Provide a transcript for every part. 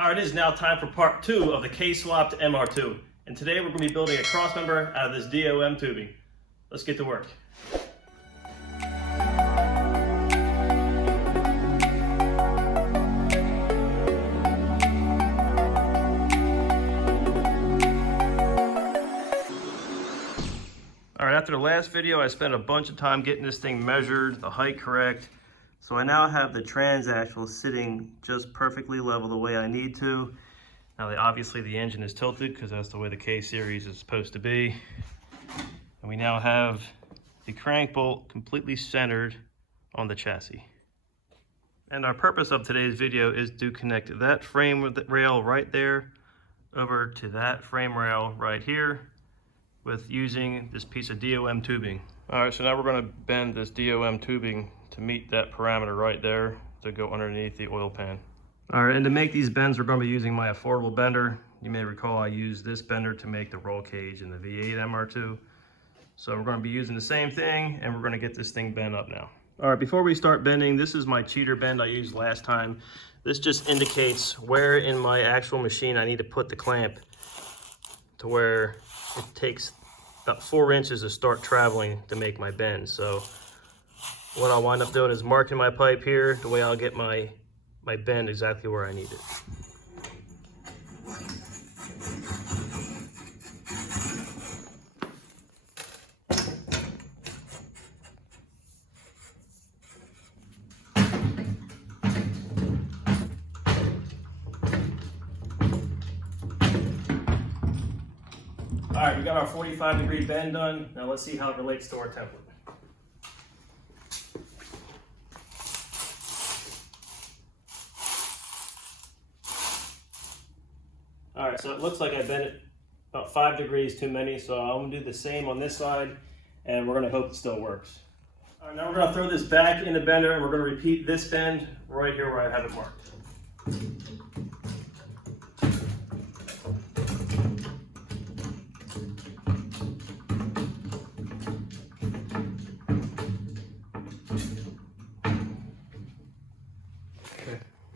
Alright, it is now time for part 2 of the Swapped MR2. And today we're going to be building a crossmember out of this DOM tubing. Let's get to work. Alright, after the last video I spent a bunch of time getting this thing measured, the height correct. So I now have the transaxle sitting just perfectly level the way I need to. Now obviously the engine is tilted because that's the way the K-series is supposed to be. And we now have the crank bolt completely centered on the chassis. And our purpose of today's video is to connect that frame rail right there over to that frame rail right here with using this piece of DOM tubing. All right, so now we're going to bend this DOM tubing to meet that parameter right there to go underneath the oil pan. All right, and to make these bends, we're going to be using my affordable bender. You may recall I used this bender to make the roll cage in the V8 MR2. So we're going to be using the same thing, and we're going to get this thing bent up now. All right, before we start bending, this is my cheater bend I used last time. This just indicates where in my actual machine I need to put the clamp to where it takes about 4 inches to start traveling to make my bend. So what I'll wind up doing is marking my pipe here, the way I'll get my bend exactly where I need it. All right, we got our 45-degree bend done. Now let's see how it relates to our template. All right, so it looks like I bent it about 5 degrees too many, so I'm gonna do the same on this side, and we're gonna hope it still works. All right, now we're gonna throw this back in the bender, and we're gonna repeat this bend right here where I have it marked.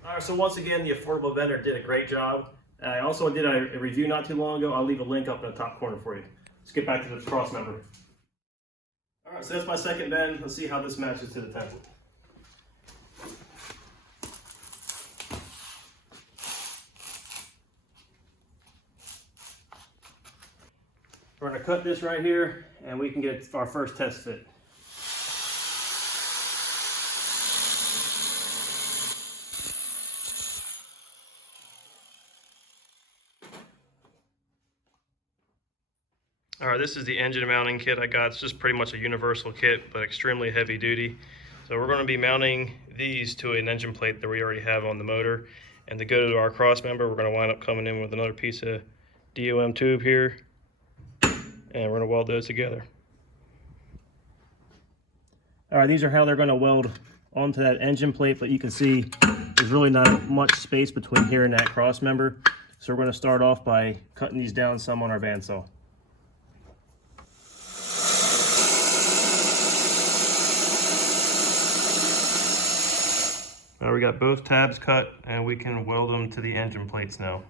All right, so once again, the affordable bender did a great job. I also did a review not too long ago. I'll leave a link up in the top corner for you. Let's get back to the cross member. All right, so that's my second bend. Let's see how this matches to the template. We're going to cut this right here, and we can get our first test fit. All right, this is the engine mounting kit I got. It's just pretty much a universal kit, but extremely heavy duty. So we're going to be mounting these to an engine plate that we already have on the motor. And to go to our cross member, we're going to wind up coming in with another piece of DOM tube here. And we're going to weld those together. All right, these are how they're going to weld onto that engine plate, but you can see there's really not much space between here and that cross member. So we're going to start off by cutting these down some on our bandsaw. We got both tabs cut, and we can weld them to the engine plates now.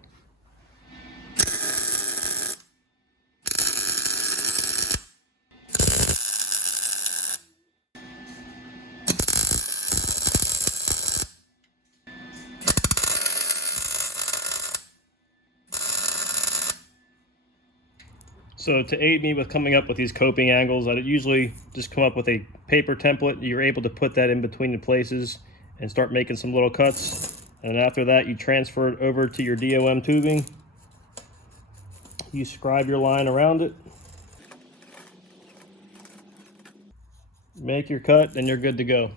So to aid me with coming up with these coping angles, I usually just come up with a paper template. You're able to put that in between the places and start making some little cuts. And after that, you transfer it over to your DOM tubing. You scribe your line around it. Make your cut, and you're good to go.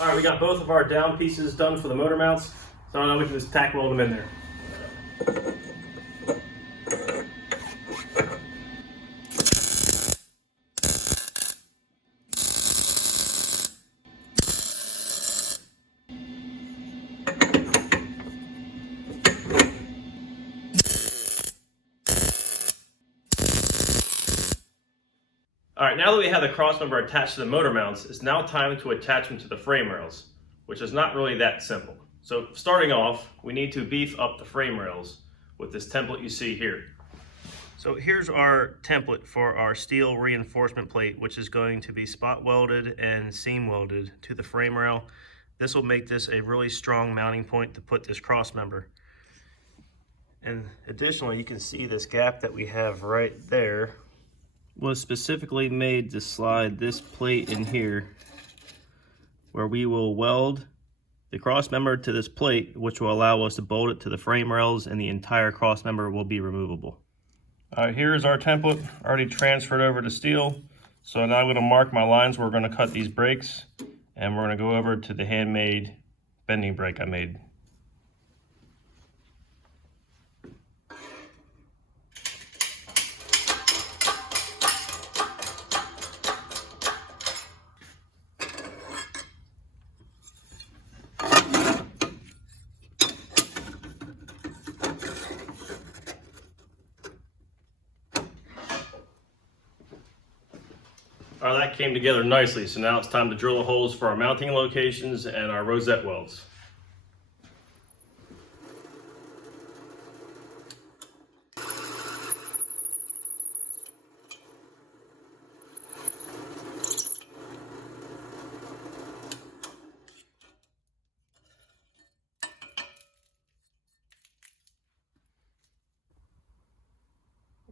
All right, we got both of our down pieces done for the motor mounts, so now we can just tack weld them in there. All right, now that we have the crossmember attached to the motor mounts, it's now time to attach them to the frame rails, which is not really that simple. So starting off, we need to beef up the frame rails with this template you see here. So here's our template for our steel reinforcement plate, which is going to be spot welded and seam welded to the frame rail. This will make this a really strong mounting point to put this crossmember. And additionally, you can see this gap that we have right there was specifically made to slide this plate in here, where we will weld the crossmember to this plate, which will allow us to bolt it to the frame rails, and the entire crossmember will be removable. All right, here's our template already transferred over to steel. So now I'm going to mark my lines where we're going to cut these brakes, and we're going to go over to the handmade bending brake I made. All right, that came together nicely, so now it's time to drill the holes for our mounting locations and our rosette welds.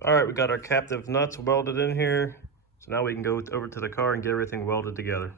All right, we got our captive nuts welded in here. So now we can go over to the car and get everything welded together.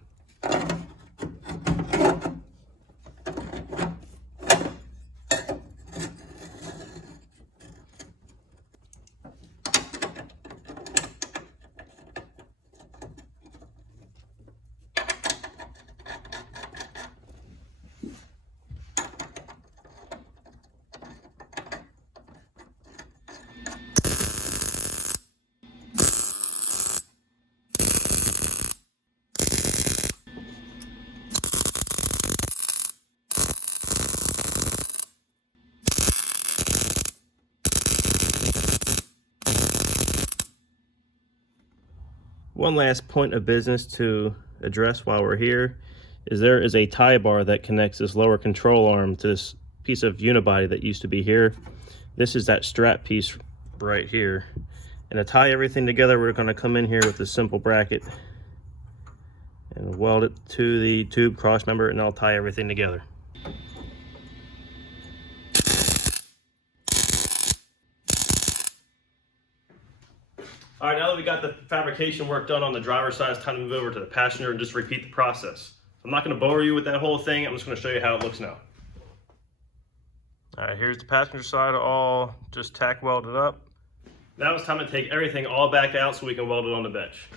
One last point of business to address while we're here is there is a tie bar that connects this lower control arm to this piece of unibody that used to be here. This is that strap piece right here. And to tie everything together, we're going to come in here with this simple bracket and weld it to the tube crossmember, and I'll tie everything together. All right, now that we got the fabrication work done on the driver's side, it's time to move over to the passenger and just repeat the process. I'm not going to bore you with that whole thing. I'm just going to show you how it looks now. All right, here's the passenger side all just tack welded up. Now it's time to take everything all back out so we can weld it on the bench.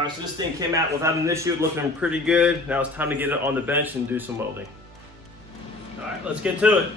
All right, so this thing came out without an issue, looking pretty good. Now it's time to get it on the bench and do some welding. All right, let's get to it.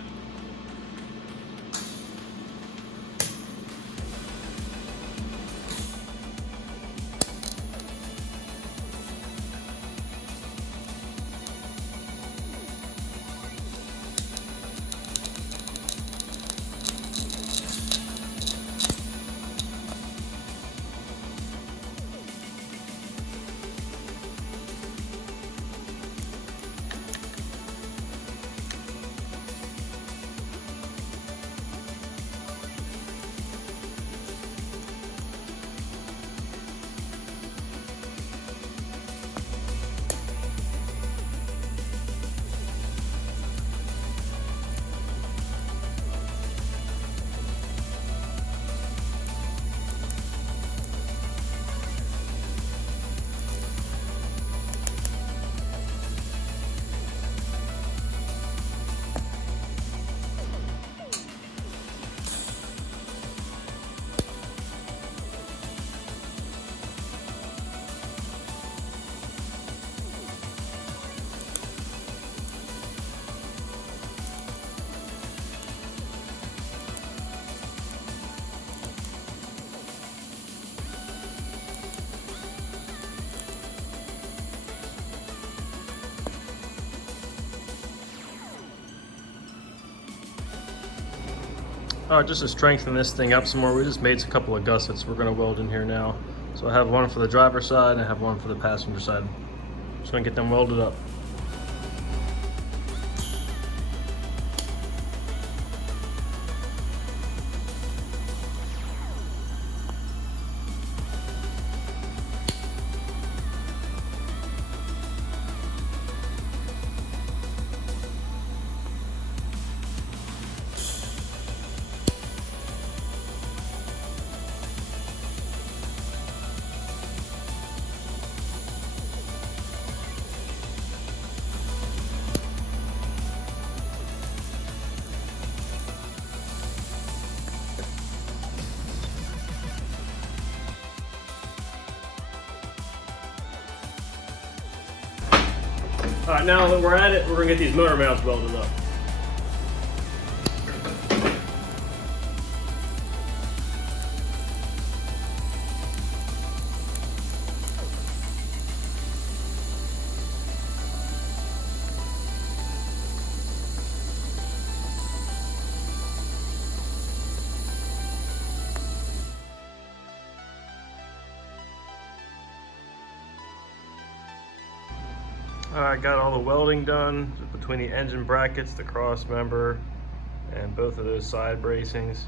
Just to strengthen this thing up some more, we just made a couple of gussets we're going to weld in here now. So I have one for the driver's side and I have one for the passenger side. Just going to get them welded up. All right, now that we're at it, we're gonna get these motor mounts welded up. I got all the welding done between the engine brackets, the cross member, and both of those side bracings.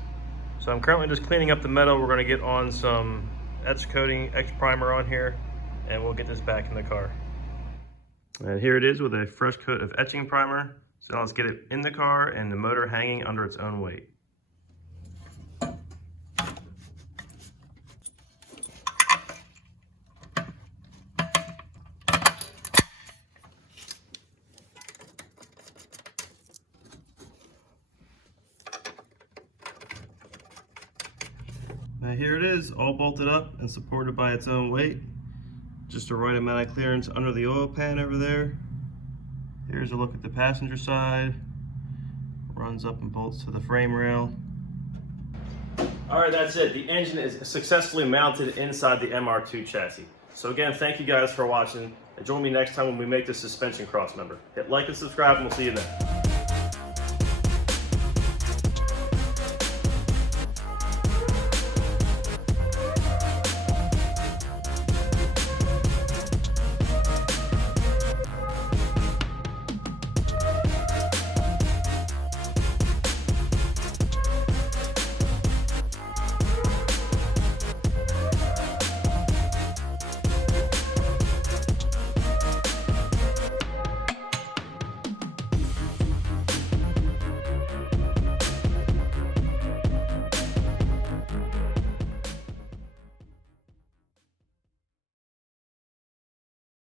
So I'm currently just cleaning up the metal. We're going to get on some etch coating, etch primer on here, and we'll get this back in the car. And here it is with a fresh coat of etching primer. So now let's get it in the car and the motor hanging under its own weight. Now here it is, all bolted up and supported by its own weight. Just the right amount of clearance under the oil pan over there. Here's a look at the passenger side. Runs up and bolts to the frame rail. All right, that's it. The engine is successfully mounted inside the MR2 chassis. So again, thank you guys for watching. And join me next time when we make the suspension cross member. Hit like and subscribe and we'll see you then.